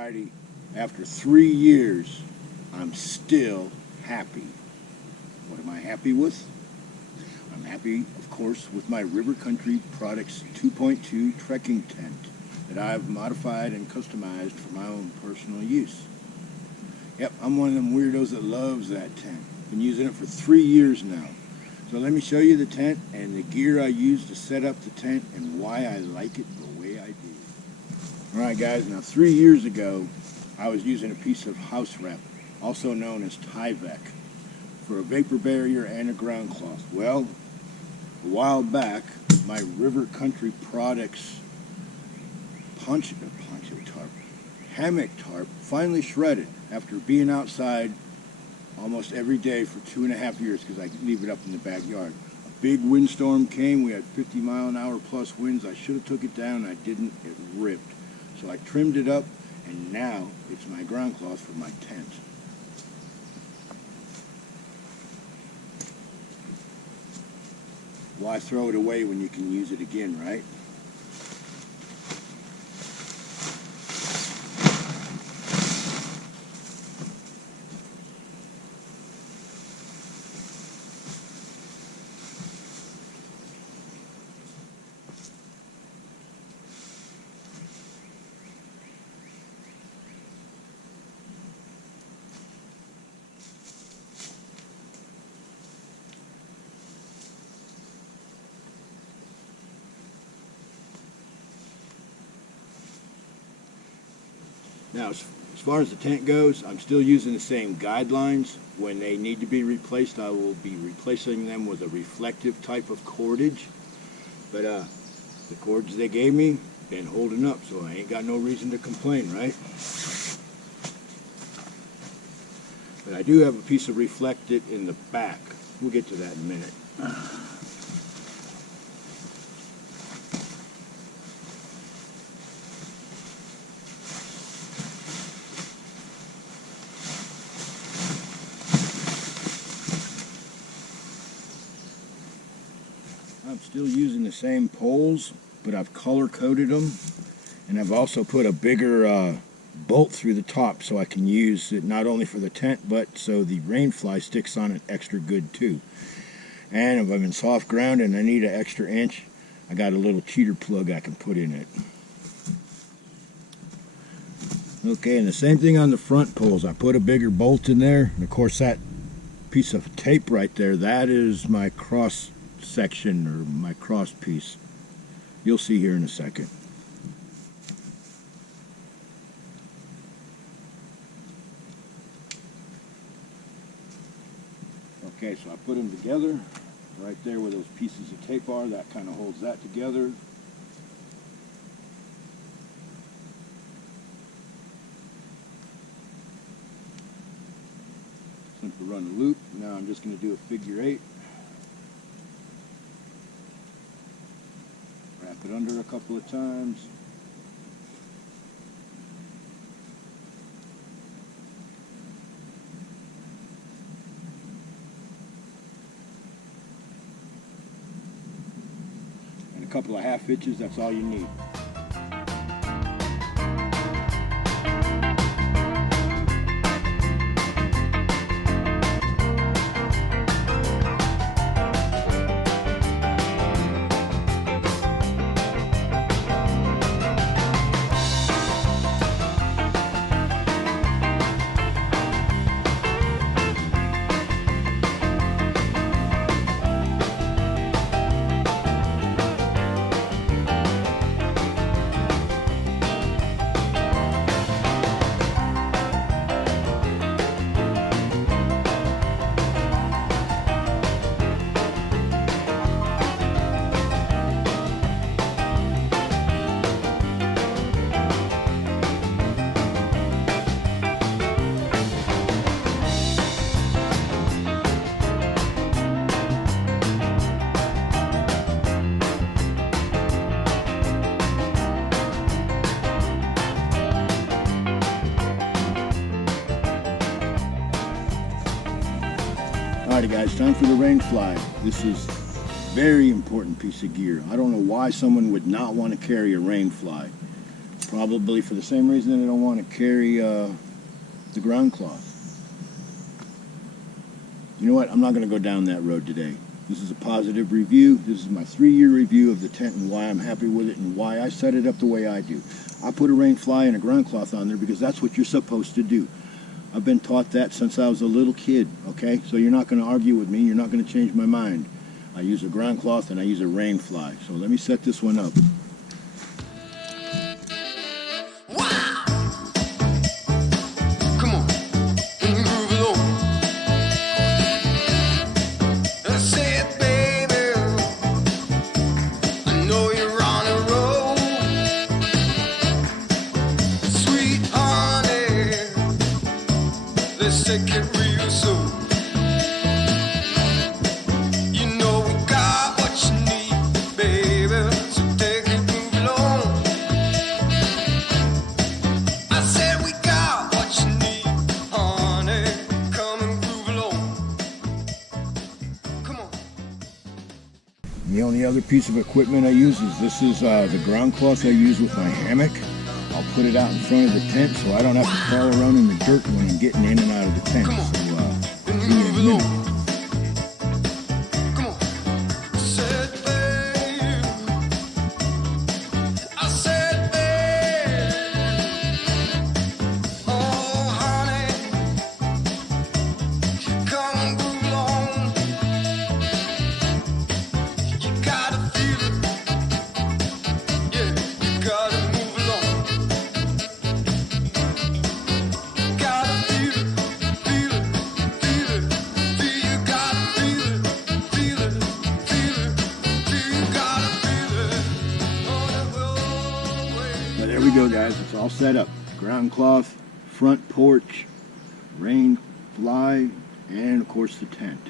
Alrighty, after 3 years, I'm still happy. What am I happy with? I'm happy, of course, with my River Country Products 2.2 trekking tent that I've modified and customized for my own personal use. Yep, I'm one of them weirdos that loves that tent. Been using it for 3 years now. So let me show you the tent and the gear I use to set up the tent and why I like it the way I do. Alright guys, now 3 years ago, I was using a piece of house wrap, also known as Tyvek, for a vapor barrier and a ground cloth. Well, a while back, my River Country Products hammock tarp finally shredded after being outside almost every day for 2.5 years because I leave it up in the backyard. A big windstorm came, we had 50-mile-an-hour plus winds. I should have took it down, I didn't, it ripped. So I trimmed it up and now it's my ground cloth for my tent. Why throw it away when you can use it again, right? Now, as far as the tent goes, I'm still using the same guidelines. When they need to be replaced, I will be replacing them with a reflective type of cordage. But the cords they gave me, been holding up, so I ain't got no reason to complain, right? But I do have a piece of reflected in the back. We'll get to that in a minute. I'm still using the same poles, but I've color coded them, and I've also put a bigger bolt through the top so I can use it not only for the tent, but so the rain fly sticks on it extra good too. And if I'm in soft ground and I need an extra inch, I got a little cheater plug I can put in it. Okay, and the same thing on the front poles. I put a bigger bolt in there, and of course that piece of tape right there, that is my cross section or my cross piece. You'll see here in a second. Okay, so I put them together right there where those pieces of tape are. That kind of holds that together. Simply run a loop. Now I'm just going to do a figure 8. Wrap it under a couple of times. And a couple of half hitches, that's all you need. Alrighty guys, time for the rain fly. This is a very important piece of gear. I don't know why someone would not want to carry a rain fly. Probably for the same reason that I don't want to carry the ground cloth. You know what? I'm not going to go down that road today. This is a positive review. This is my 3-year review of the tent and why I'm happy with it and why I set it up the way I do. I put a rain fly and a ground cloth on there because that's what you're supposed to do. I've been taught that since I was a little kid, okay? So you're not going to argue with me. You're not going to change my mind. I use a ground cloth and I use a rain fly. So let me set this one up. Let's take it real soon. You know we got what you need, baby. So take it, move along. I said we got what you need, honey. Come and groove along. Come on. The only other piece of equipment I use is the ground cloth I use with my hammock. I'll put it out in front of the tent so I don't have to crawl around in the dirt when I'm getting in and out of the tent. So, see you in a minute. There we go, guys. It's all set up. Ground cloth, front porch, rain fly, and of course the tent.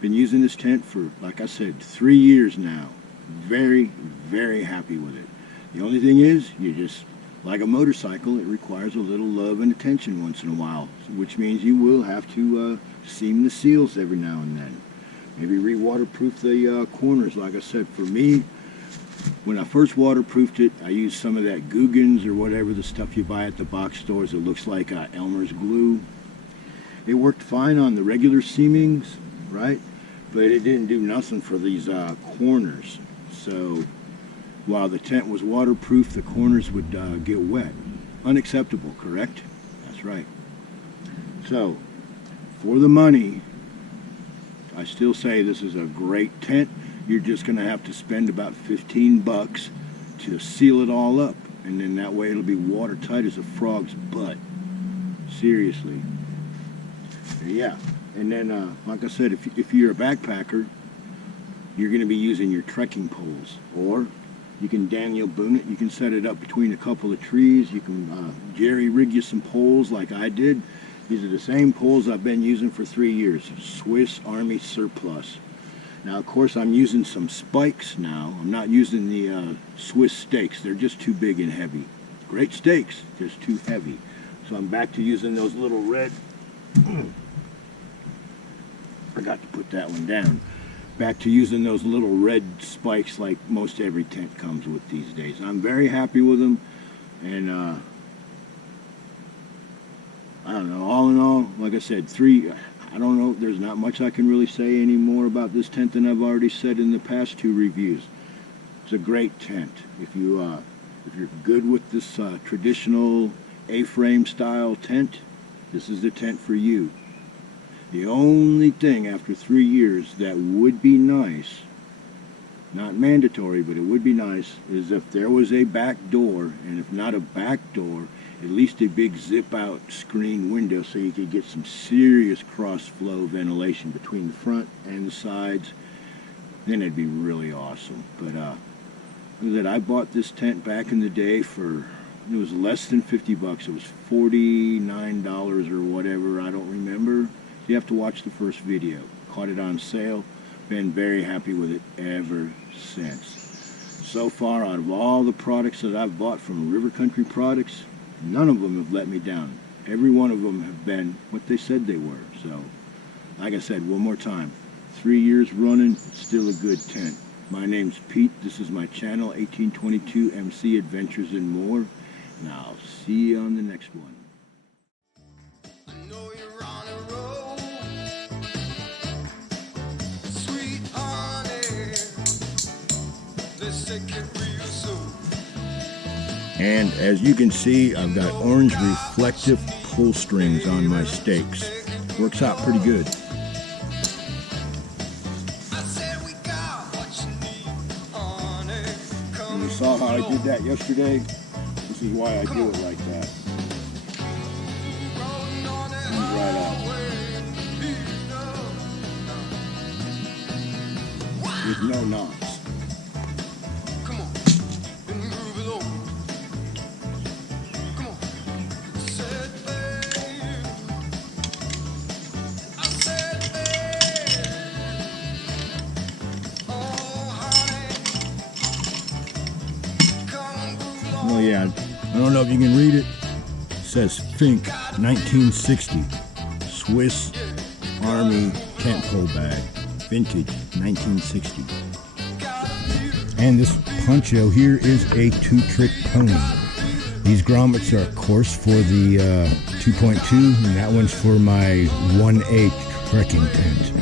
Been using this tent for, like I said, 3 years now. Very, very happy with it. The only thing is, you just, like a motorcycle, it requires a little love and attention once in a while, which means you will have to seam the seals every now and then. Maybe re-waterproof the corners. Like I said, for me, when I first waterproofed it, I used some of that Guggen's or whatever the stuff you buy at the box stores. It looks like Elmer's glue. It worked fine on the regular seamings, right? But it didn't do nothing for these corners. So while the tent was waterproof, the corners would get wet. Unacceptable, correct? That's right. So for the money, I still say this is a great tent. You're just going to have to spend about 15 bucks to seal it all up. And then that way it'll be watertight as a frog's butt. Seriously. Yeah. And then, like I said, if you're a backpacker, you're going to be using your trekking poles. Or you can Daniel Boone it. You can set it up between a couple of trees. You can jerry rig you some poles like I did. These are the same poles I've been using for 3 years. Swiss Army surplus. Now, of course, I'm using some spikes now. I'm not using the Swiss stakes. They're just too big and heavy. Great stakes, just too heavy. So I'm back to using those little red... Forgot to put that one down. Back to using those little red spikes like most every tent comes with these days. I'm very happy with them. And, I don't know, all in all, like I said, I don't know, there's not much I can really say anymore about this tent than I've already said in the past 2 reviews. It's a great tent. If you're good with this traditional A-frame style tent, this is the tent for you. The only thing after 3 years that would be nice, not mandatory, but it would be nice, is if there was a back door, and if not a back door, at least a big zip-out screen window so you could get some serious cross-flow ventilation between the front and the sides. Then it'd be really awesome. But I bought this tent back in the day for, it was less than 50 bucks. It was $49 or whatever, I don't remember. You have to watch the first video. Caught it on sale. Been very happy with it ever since. So far, out of all the products that I've bought from River Country Products, none of them have let me down. Every one of them have been what they said they were. So, like I said, one more time, 3 years running, still a good tent. My name's Pete. This is my channel, 1822 MC Adventures and More. And I'll see you on the next one. I know you're on a roll, sweet honey. Let's take it real slow. And as you can see, I've got orange reflective pull strings on my stakes. Works out pretty good. I said we got what you need, honey. And you saw how I did that yesterday? This is why I do it like that. Comes right out. With no knots. Come on, and move it over. Come on, said babe. I said babe. Oh honey, come and move it over. Oh yeah, I don't know if you can read it. It says Fink 1960 Swiss Army tent pole bag, vintage 1960. And this poncho here is a 2-trick pony. These grommets are of course for the 2.2 and that one's for my 1A trekking tent.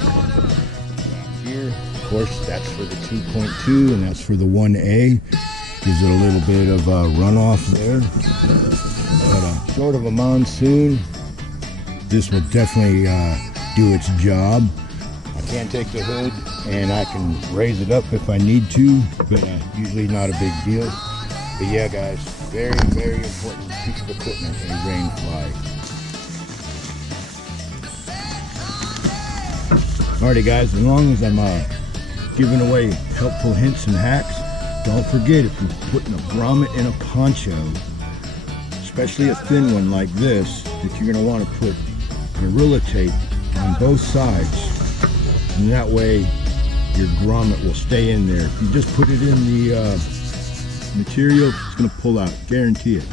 Here, of course, that's for the 2.2 and that's for the 1A. Gives it a little bit of runoff there. But short of a monsoon, this will definitely do its job. I can take the hood and I can raise it up if I need to, but usually not a big deal. But yeah, guys, very, very important piece of equipment, a rain fly. Alrighty guys, as long as I'm giving away helpful hints and hacks, don't forget if you're putting a grommet in a poncho, especially a thin one like this, that you're going to want to put Gorilla Tape on both sides. And that way your grommet will stay in there. If you just put it in the material, it's going to pull out, guarantee it.